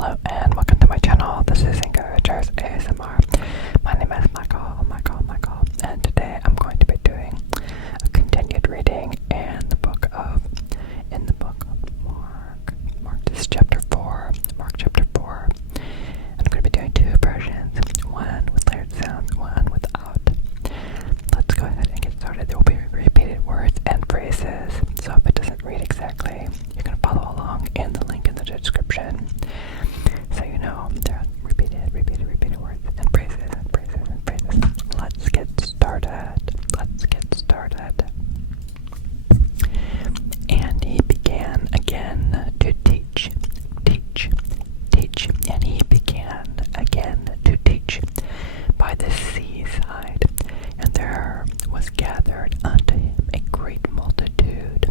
Hello and welcome to my channel. This is Encouragers ASMR. My name is Michael, and today I'm going to be doing a continued reading in the book of Mark. This is chapter 4. Mark chapter 4. And I'm going to be doing two versions, one with layered sounds, one without. Let's go ahead and get started. There will be repeated words and phrases, so if it doesn't read exactly, you can follow along in the link in the description. So you know there are repeated words and phrases. Let's get started. And he began again to teach. And he began again to teach by the seaside. And there was gathered unto him a great multitude,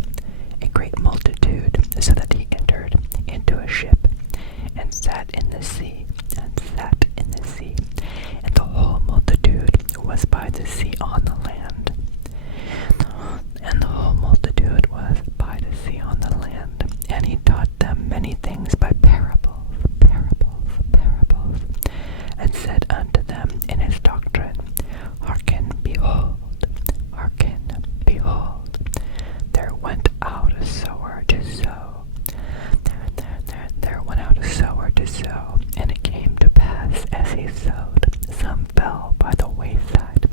so that he entered into a ship and sat in the sea, and the whole multitude was by the sea on the land. And he taught them many things by parables, and said unto them in his doctrine, Hearken, behold, there went out a sower to sow. There went out a sower to sow, and it came to pass as he sowed, some fell by the wayside,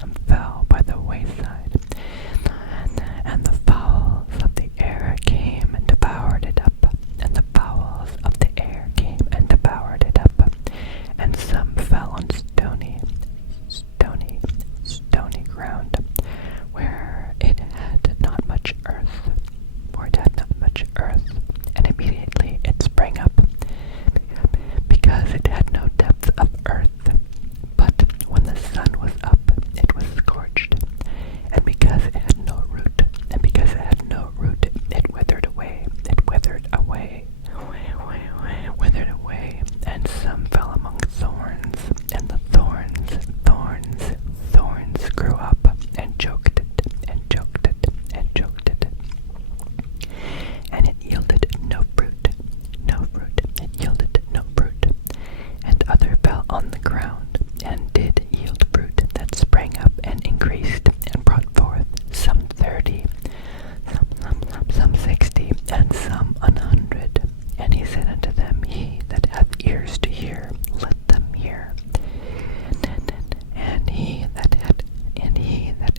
some fell by the wayside, and the fowls of the air came and devoured it up, and some fell on stony ground, where it had not much earth, and immediately it sprang up, because it had no depth of earth. But when the sun was up, it was scorched, and because it had no root, it withered away. And some fell among thorns, and the thorns grew up and choked it. And it yielded no fruit. And other fell on the ground, and did yield fruit, that sprang up and increased, and brought forth some 30, some 60, and some 100. And he said unto them, He that hath ears to hear, let them hear.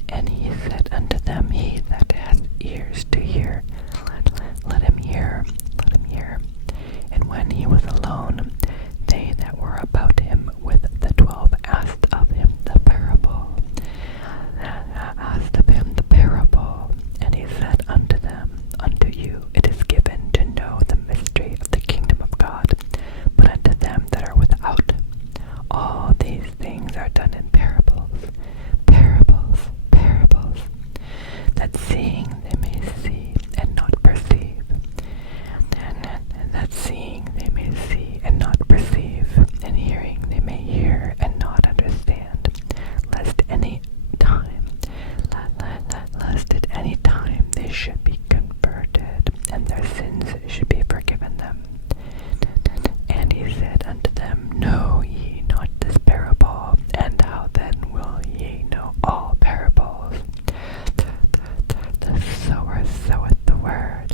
And he said unto them, He that hath ears to hear, let him hear. And when he was alone, they that were about him with the 12 asked of him the parable. And he said unto them, Unto you it is given to know the mystery of the kingdom of God, but unto them that are without, all these things are done in parables, that seeing they may see and not perceive, and hearing they may hear and not understand, lest at any time they should be converted, and their sins should be forgiven them. And he said unto them, Know ye not this parable? And how then will ye know all parables? The sower soweth the word.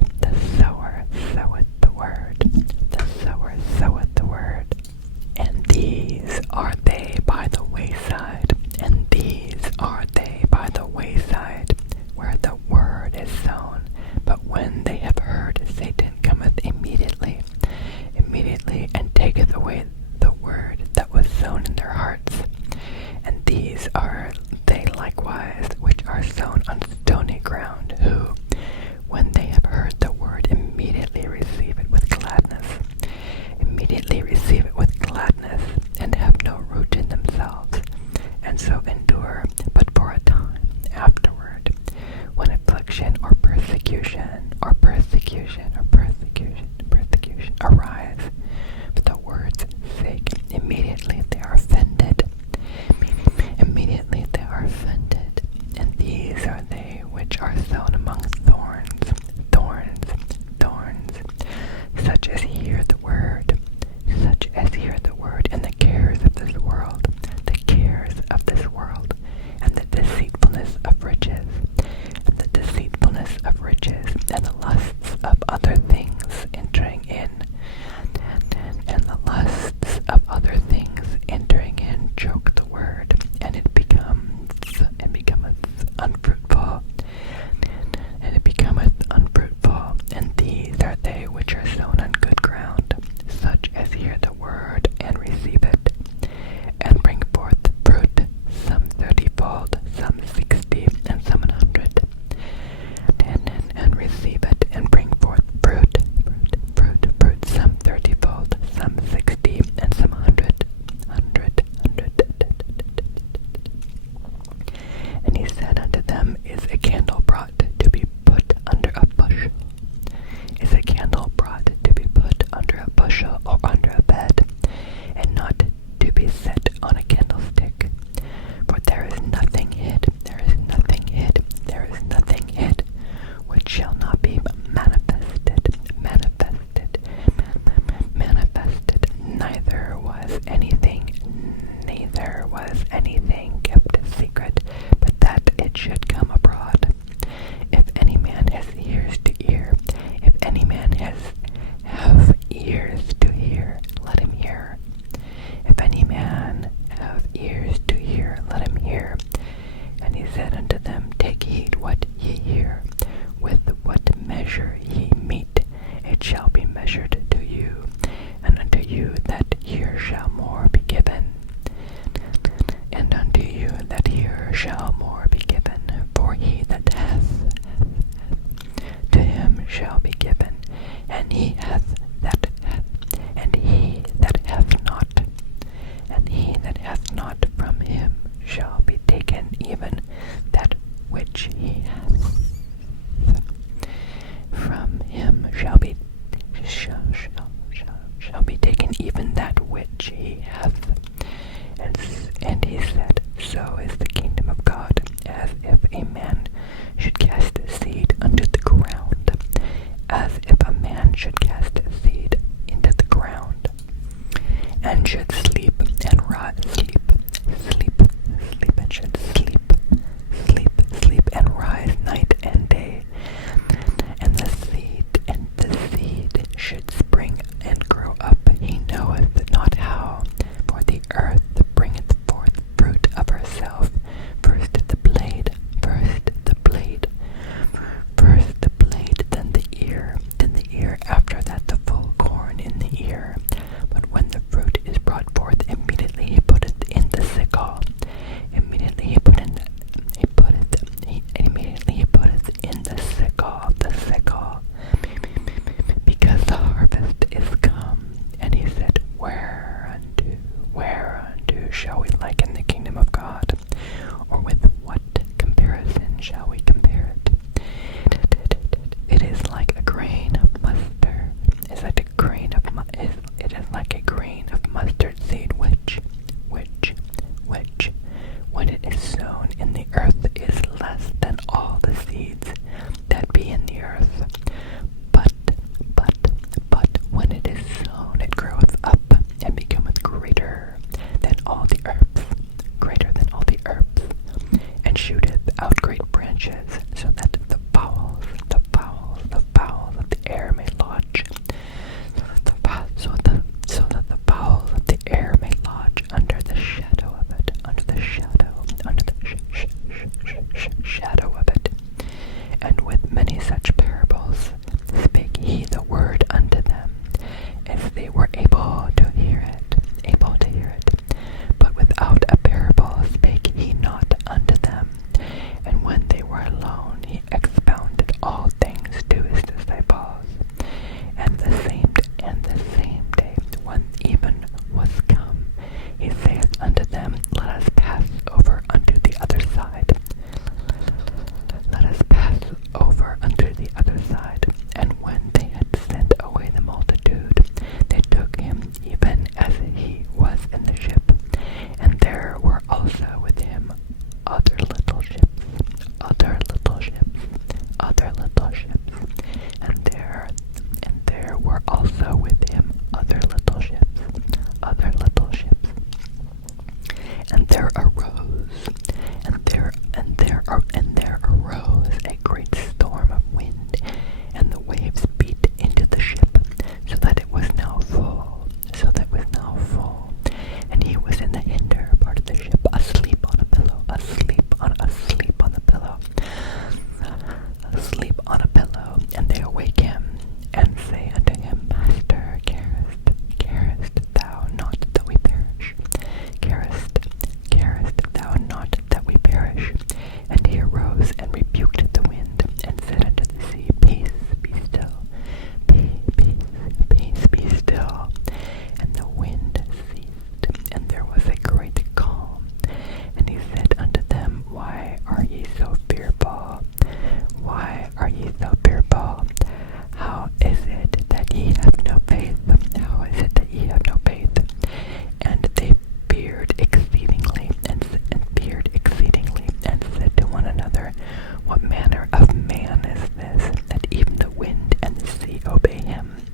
him